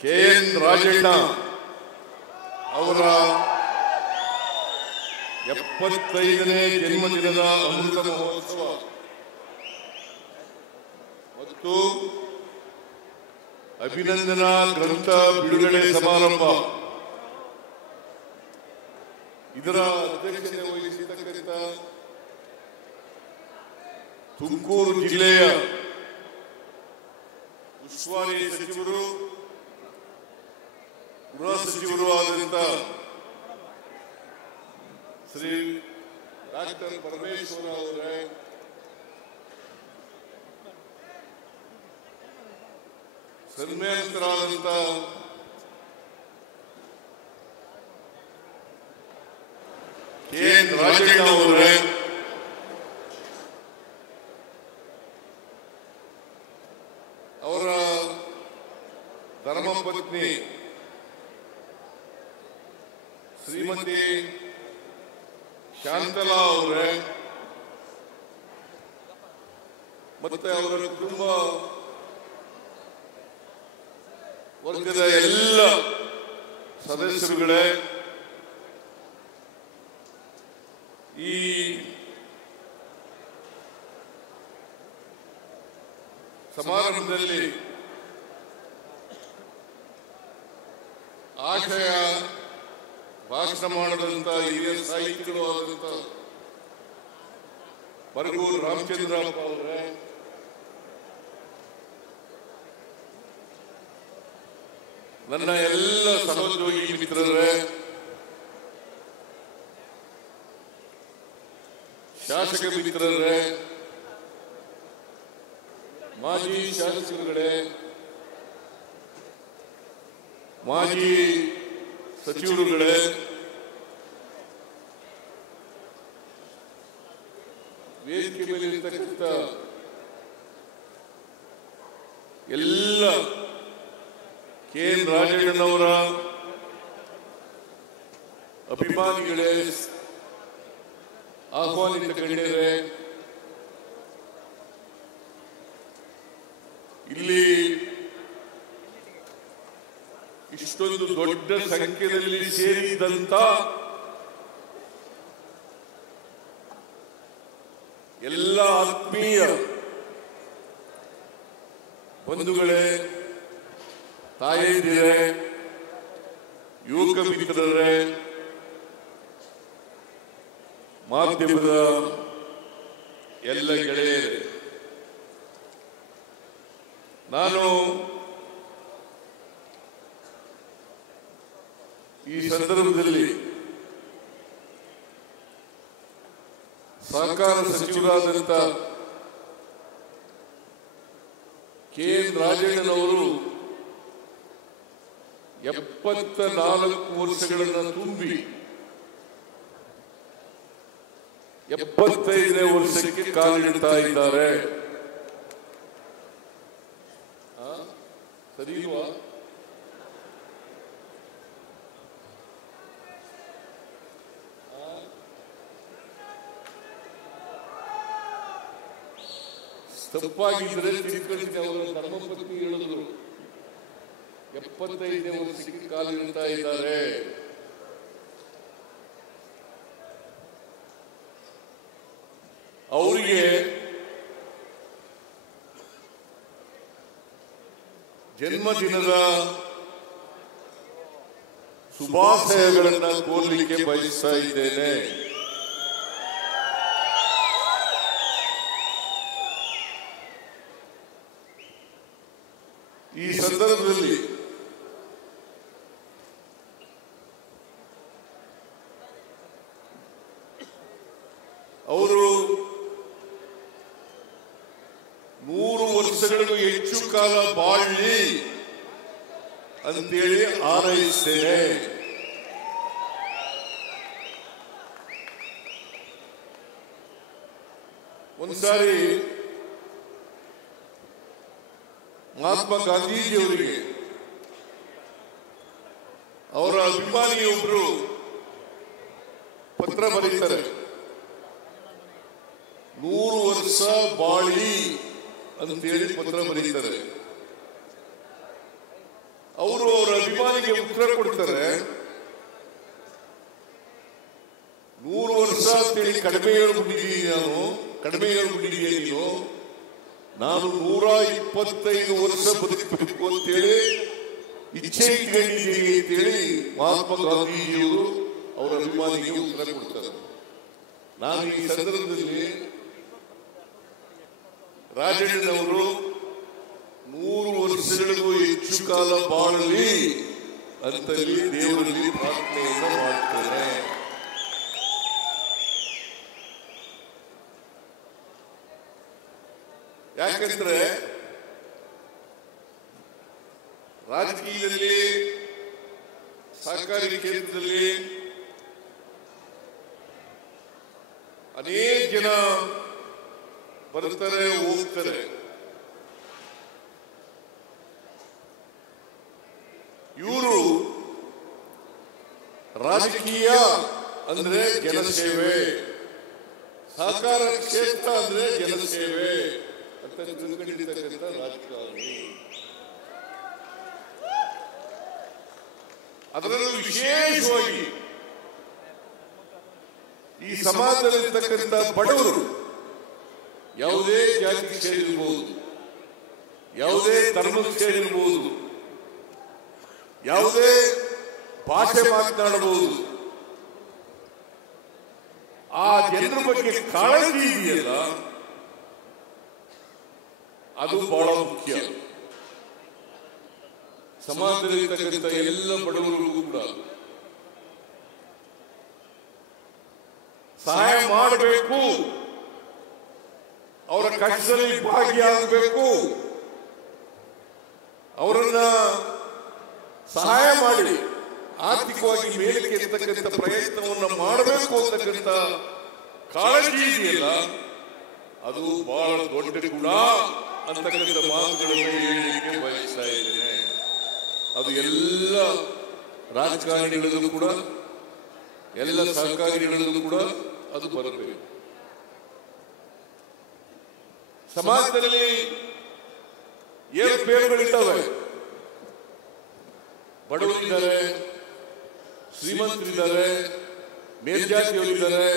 KN. Rajanna ಅವರ 75ನೇ ಜನ್ಮದಿನದ ಅಮೃತ ಮಹೋತ್ಸವ ಮತ್ತು ಅಭಿನಂದನಾ ಗ್ರಂಥ ಬಿಡುಗಡೆ ಸಮಾರಂಭ ಇದರ ಅಧ್ಯಕ್ಷತೆ ವಹಿಸಿರ್ತಕ್ಕಂಥ ತುಮಕೂರು ಜಿಲ್ಲೆಯ ಉಸ್ತುವಾರಿ ಸಚಿವರು ಗೃಹ ಸಚಿವರು ಆದಂತ ಶ್ರೀ ಡಾಕ್ಟರ್ ಪರಮೇಶ್ವರ ಅವರೇ, ಸನ್ಮಾನಿತರಾದಂತ ಕೆ.ಎನ್. ರಾಜಣ್ಣ ಅವರೇ, ಅವರ ಧರ್ಮಪತ್ನಿ ಶ್ರೀಮತಿ ಶಾಂತಲಾ ಅವರೇ ಮತ್ತೆ ಅವರ ಕುಟುಂಬ ವರ್ಗದ ಎಲ್ಲ ಸದಸ್ಯರುಗಳೇ, ಈ ಸಮಾರಂಭದಲ್ಲಿ ಆಶಯ ಭಾಷಣ ಮಾಡದಂತ ಹಿರಿಯ ಸಾಹಿತಿಗಳು ಆದಂತ ಬರಗೂರು ರಾಮಚಂದ್ರಪ್ಪ ಅವರೇ, ನನ್ನ ಎಲ್ಲ ಸಹೋದ್ಯೋಗಿ ಮಿತ್ರರೇ, ಶಾಸಕ ಮಿತ್ರರೇ, ಮಾಜಿ ಶಾಸಕರುಗಳೇ, ಮಾಜಿ ಸಚಿವರುಗಳೇ, ವೇದಿಕೆ ಮೇಲೆ ಇರತಕ್ಕಂಥ ಎಲ್ಲ ಕೆ.ಎನ್. ರಾಜಣ್ಣನವರ ಅಭಿಮಾನಿಗಳೇ, ಆಹ್ವಾನಿತ ಗಣ್ಯರೇ, ಇಲ್ಲಿ ಇಷ್ಟೊಂದು ದೊಡ್ಡ ಸಂಖ್ಯೆಯಲ್ಲಿ ಸೇರಿದಂತ ಎಲ್ಲ ಆತ್ಮೀಯ ಬಂಧುಗಳೇ, ತಾಯಂದಿರೇ, ಯುವಕ ಮಿತ್ರರೇ, ಮಾಧ್ಯಮದ ಎಲ್ಲ ಗೆಳೆಯರೇ, ನಾನು ಈ ಸಂದರ್ಭದಲ್ಲಿ ಸಹಕಾರ ಸಚಿವರಾದಂತ ಕೆ.ಎನ್. ರಾಜಣ್ಣನವರು 74 ವರ್ಷಗಳನ್ನು ತುಂಬಿ 75ನೇ ವರ್ಷಕ್ಕೆ ಕಾಲಿಡ್ತಾ ಇದ್ದಾರೆ. ಸರಿ ಇಲ್ವಾ? ತಪ್ಪಾಗಿದ್ರೆ ತಿಳ್ಕೊಳ್ತೀನಿ. ಅವರ ಧರ್ಮಪತ್ನಿ ಹೇಳಿದ್ರು 75ನೇ ವರ್ಷಕ್ಕೆ ಕಾಲಿಡ್ತಾ ಇದ್ದಾರೆ. ಅವರಿಗೆ ಜನ್ಮದಿನದ ಶುಭಾಶಯಗಳನ್ನು ಕೋರಲಿಕ್ಕೆ ಬಯಸ್ತಾ ಇದ್ದೇನೆ. ಈ ಸಂದರ್ಭದಲ್ಲಿ ಅವರು 100 ವರ್ಷಗಳಿಗೂ ಹೆಚ್ಚು ಕಾಲ ಬಾಳಲಿ ಅಂತೇಳಿ ಹಾರೈಸ್ತೇನೆ. ಒಂದ್ಸಾರಿ ಮಹಾತ್ಮ ಗಾಂಧೀಜಿಯವರಿಗೆ ಅವರ ಅಭಿಮಾನಿಯೊಬ್ಬರು ಪತ್ರ ಬರೀತಾರೆ, 100 ವರ್ಷ ಬಾಳಿ ಅಂತೇಳಿ ಪತ್ರ ಬರೀತಾರೆ. ಅವರು ಅವರ ಅಭಿಮಾನಿಗೆ ಉತ್ತರ ಕೊಡ್ತಾರೆ, 100 ವರ್ಷ ಅಂತೇಳಿ ಕಡಿಮೆ ಹೇಳ್ಬಿಟ್ಟಿದೀಯ ನೀನು, ನಾನು 125 ವರ್ಷ ಬದುಕಬೇಕು ಅಂತೇಳಿ ಇಚ್ಛೆ ಇಟ್ಕೊಂಡಿದ್ದೀನಿ ಅಂತೇಳಿ ಮಹಾತ್ಮ ಗಾಂಧೀಜಿಯವರು ಅವರ ಅಭಿಮಾನಿಗೆ ಉತ್ತರ ಕೊಡ್ತಾರೆ. ನಾನು ಈ ಸಂದರ್ಭದಲ್ಲಿ ರಾಜಣ್ಣನವರು 100 ವರ್ಷಗಳಿಗೂ ಹೆಚ್ಚು ಕಾಲ ಬಾಳಲಿ ಅಂತಲ್ಲಿ ದೇವರಲ್ಲಿ ಪ್ರಾರ್ಥನೆಯನ್ನು ಮಾಡ್ತಾರೆ. ಯಾಕಂದ್ರೆ ರಾಜಕೀಯದಲ್ಲಿ, ಸಹಕಾರಿ ಕ್ಷೇತ್ರದಲ್ಲಿ ಅನೇಕ ಜನ ಬರ್ತಾರೆ, ಹೋಗ್ತಾರೆ. ಇವರು ರಾಜಕೀಯ ಅಂದ್ರೆ ಜನಸೇವೆ, ಸಹಕಾರ ಕ್ಷೇತ್ರ ಅಂದ್ರೆ ಜನಸೇವೆ ಅಂತ ತಿಳ್ಕೊಂಡಿರ್ತಕ್ಕಂಥ ರಾಜಕಾರಣಿ. ಅದರಲ್ಲೂ ವಿಶೇಷವಾಗಿ ಈ ಸಮಾಜದಲ್ಲಿರ್ತಕ್ಕಂಥ ಬಡವರು, ಯಾವುದೇ ಜಾತಿಗೆ ಸೇರಿರ್ಬೋದು, ಯಾವುದೇ ಧರ್ಮಕ್ಕೆ ಸೇರಿರ್ಬೋದು, ಯಾವುದೇ ಭಾಷೆ ಮಾತನಾಡಬಹುದು, ಆ ಜನರ ಬಗ್ಗೆ ಕಾಳಜಿ ಇದೆಯಲ್ಲ, ಅದು ಬಹಳ ಮುಖ್ಯ. ಸಮಾಜದಲ್ಲಿರ್ತಕ್ಕಂಥ ಎಲ್ಲ ಬಡವರಿಗೂ ಕೂಡ ಸಹಾಯ ಮಾಡಬೇಕು, ಅವರ ಕಷ್ಟದಲ್ಲಿ ಭಾಗಿಯಾಗಬೇಕು, ಅವರನ್ನ ಸಹಾಯ ಮಾಡಿ ಆರ್ಥಿಕವಾಗಿ ಮೇಲಕ್ಕೆ ಎತ್ತಕ್ಕಂಥ ಪ್ರಯತ್ನವನ್ನು ಮಾಡಬೇಕು ಅಂತಕ್ಕಂಥ ಕಾಳಜಿ ಇದೆಯಲ್ಲ, ಅದು ಬಹಳ ದೊಡ್ಡ ಗುಣ ಅಂತಕ್ಕಂಥ ಮಾತುಗಳನ್ನು ಹೇಳಲಿಕ್ಕೆ ಬಯಸ್ತಾ ಇದ್ದೇನೆ. ಅದು ಎಲ್ಲ ರಾಜಕಾರಣಿಗಳಲ್ಲೂ ಕೂಡ, ಎಲ್ಲ ಸಹಕಾರಿಗಳಲ್ಲೂ ಕೂಡ ಅದು ಬರಬೇಕು. ಸಮಾಜದಲ್ಲಿ ಏರುಪೇರುಗಳಿದ್ದಾವೆ. ಬಡವರಿದ್ದಾರೆ, ಶ್ರೀಮಂತರಿದ್ದಾರೆ, ಮೇಲ್ಜಾತಿಯವರಿದ್ದಾರೆ,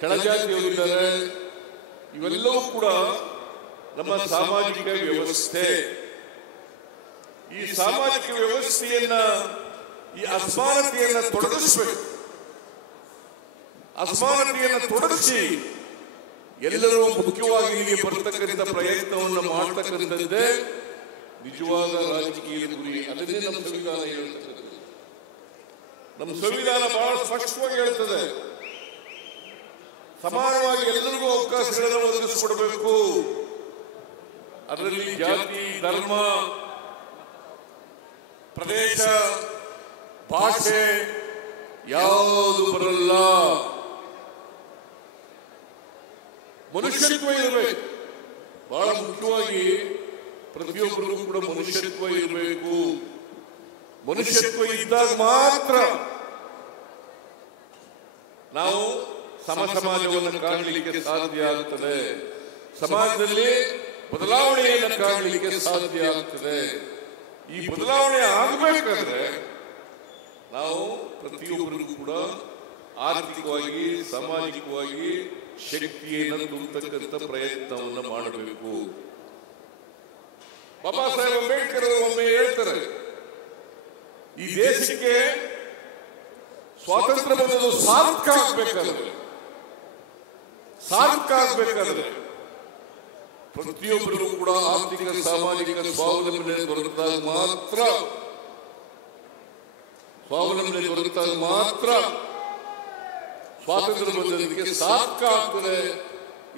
ಕೆಳಜಾತಿಯವರಿದ್ದಾರೆ. ಇವೆಲ್ಲವೂ ಕೂಡ ನಮ್ಮ ಸಾಮಾಜಿಕ ವ್ಯವಸ್ಥೆ. ಈ ಸಾಮಾಜಿಕ ವ್ಯವಸ್ಥೆಯನ್ನ, ಈ ಅಸಮಾನತೆಯನ್ನ ತೊಡಗಿಸಬೇಕು. ಅಸಮಾನತೆಯನ್ನು ತೊಡಗಿಸಿ ಎಲ್ಲರೂ ಮುಖ್ಯವಾಗಿ ಇಲ್ಲಿಗೆ ಬರತಕ್ಕಂಥ ಪ್ರಯತ್ನವನ್ನು ಮಾಡತಕ್ಕಂಥದ್ದೇ ನಿಜವಾದ ರಾಜಕೀಯದ ಗುರಿ. ಅದನ್ನೇ ನಮ್ಮ ಸಂವಿಧಾನ ಹೇಳ್ತದೆ. ನಮ್ಮ ಸಂವಿಧಾನ ಬಹಳ ಸ್ಪಷ್ಟವಾಗಿ ಹೇಳ್ತದೆ, ಸಮಾನವಾಗಿ ಎಲ್ಲರಿಗೂ ಅವಕಾಶಗಳನ್ನು ಒದಗಿಸಿಕೊಡಬೇಕು. ಅದರಲ್ಲಿ ಜಾತಿ, ಧರ್ಮ, ಪ್ರದೇಶ, ಭಾಷೆ ಯಾವುದು ಬರಲ್ಲ. ಮನುಷ್ಯತ್ವ ಇರಬೇಕು. ಬಹಳ ಮುಖ್ಯವಾಗಿ ಪ್ರತಿಯೊಬ್ಬರಿಗೂ ಕೂಡ ಮನುಷ್ಯತ್ವ ಇರಬೇಕು. ಮನುಷ್ಯತ್ವ ಇದ್ದಾಗ ಮಾತ್ರ ನಾವು ಸಮಾಜವನ್ನು ಕಾಣಲಿಕ್ಕೆ ಸಾಧ್ಯ ಆಗ್ತದೆ. ಸಮಾಜದಲ್ಲಿ ಬದಲಾವಣೆಯನ್ನು ಕಾಣಲಿಕ್ಕೆ ಸಾಧ್ಯ ಆಗ್ತದೆ. ಈ ಬದಲಾವಣೆ ಆಗಬೇಕಾದ್ರೆ ನಾವು ಪ್ರತಿಯೊಬ್ಬರಿಗೂ ಕೂಡ ಆರ್ಥಿಕವಾಗಿ, ಸಾಮಾಜಿಕವಾಗಿ ಶಕ್ತಿಯನ್ನು ತುಂಬತಕ್ಕಂಥ ಪ್ರಯತ್ನವನ್ನು ಮಾಡಬೇಕು. ಬಾಬಾ ಸಾಹೇಬ್ ಅಂಬೇಡ್ಕರ್ ಒಮ್ಮೆ ಹೇಳ್ತಾರೆ, ಈ ದೇಶಕ್ಕೆ ಸ್ವಾತಂತ್ರ್ಯ ಬಂದದ್ದು ಸಾರ್ಥಕ ಆಗ್ಬೇಕಾದ್ರೆ ಪ್ರತಿಯೊಬ್ಬರಿಗೂ ಕೂಡ ಆರ್ಥಿಕ, ಸಾಮಾಜಿಕ ಸ್ವಾವಲಂಬನೆ ದೊರೆತಾಗ ಮಾತ್ರ ಸ್ವಾತಂತ್ರ್ಯ ಬಂದದಕ್ಕೆ ಸಾರ್ಥಕ ಆಗ್ತದೆ.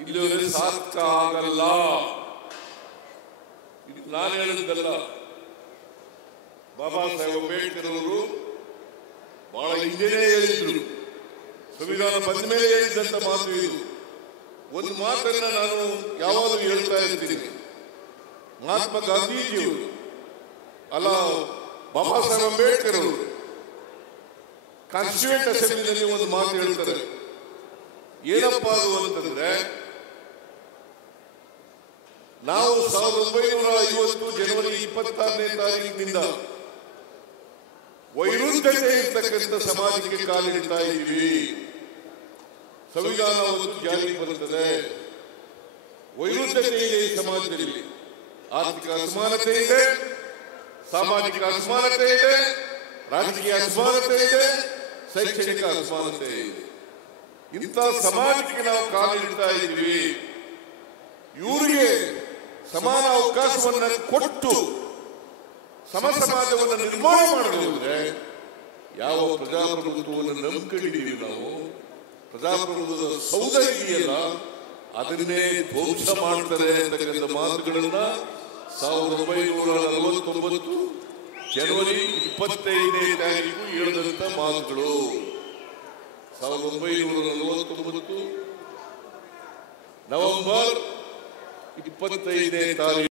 ಇಲ್ಲಿವರೆಗೆ ಸಾರ್ಥಕ ಆಗಲ್ಲ. ಇದು ನಾನು ಹೇಳಿದ್ದಲ್ಲ, ಬಾಬಾ ಸಾಹೇಬ್ ಅಂಬೇಡ್ಕರ್ ಅವರು ಬಹಳ ಹಿಂದೆನೇ ಹೇಳಿದ್ರು. ಸಂವಿಧಾನ ಬಂದ ಮೇಲೆ ಹೇಳಿದಂತ ಮಾತು ಇದು. ಒಂದು ಮಾತನ್ನ ನಾನು ಯಾವಾಗಲೂ ಹೇಳ್ತಾ ಇರ್ತೀನಿ. ಮಹಾತ್ಮ ಗಾಂಧೀಜಿಯವರು ಅಲ್ಲ, ಬಾಬಾ ಸಾಹೇಬ್ ಅಂಬೇಡ್ಕರ್ ಅವರು ಕಾನ್ಸ್ಟಿಟ್ಯೂಂಟ್ ಅಸೆಂಬ್ಲಿನಲ್ಲಿ ಒಂದು ಮಾತು ಹೇಳ್ತಾರೆ. ಏನಪ್ಪ ಅದು ಅಂತಂದ್ರೆ, ನಾವು 1950 ಜನವರಿ 26ನೇ ತಾರೀಕಿನಿಂದ ವೈರುಧ್ಯತೆ ಇರ್ತಕ್ಕಂಥ ಸಮಾಜಕ್ಕೆ ಕಾಲಿಡ್ತಾ ಇದ್ದೀವಿ. ಸಂವಿಧಾನ ಒಂದು ಜಾರಿಗೆ ಬರುತ್ತದೆ, ವೈರುಧ್ಯತೆ ಇದೆ ಈ ಸಮಾಜದಲ್ಲಿ. ಆರ್ಥಿಕ ಅಸಮಾನತೆ ಇದೆ, ಸಾಮಾಜಿಕ ಅಸಮಾನತೆ ಇದೆ, ರಾಜಕೀಯ ಅಸಮಾನತೆ ಇದೆ, ಶೈಕ್ಷಣಿಕ ಅಸಮಾನತೆ ಇದೆ. ಇಂಥ ಸಮಾಜಕ್ಕೆ ನಾವು ಕಾಲಿಡ್ತಾ ಇದ್ದೀವಿ. ಇವರಿಗೆ ಸಮಾನ ಅವಕಾಶವನ್ನ ಕೊಟ್ಟು ಸಮ ಸಮಾಜವನ್ನು ನಿರ್ಮಾಣ ಮಾಡಬಹುದ್ರೆ ಯಾವ ಪ್ರಜಾಪ್ರಭುತ್ವವನ್ನು ನಂಬಿಕೊಂಡಿದ್ದೀವಿ ನಾವು, ಪ್ರಜಾಪ್ರಭುತ್ವದ ಸೌಧ ಇದೆಯಲ್ಲ ಅದನ್ನೇ ಧ್ವಂಸ ಮಾಡ್ತಾರೆ ಅಂತಕ್ಕಂಥ ಮಾತುಗಳನ್ನ 1949 ಜನವರಿ 25ನೇ ತಾರೀಕು ಹೇಳಿದಂತ ಮಾತುಗಳು. 1949 ನವೆಂಬರ್ 25ನೇ ತಾರೀಕು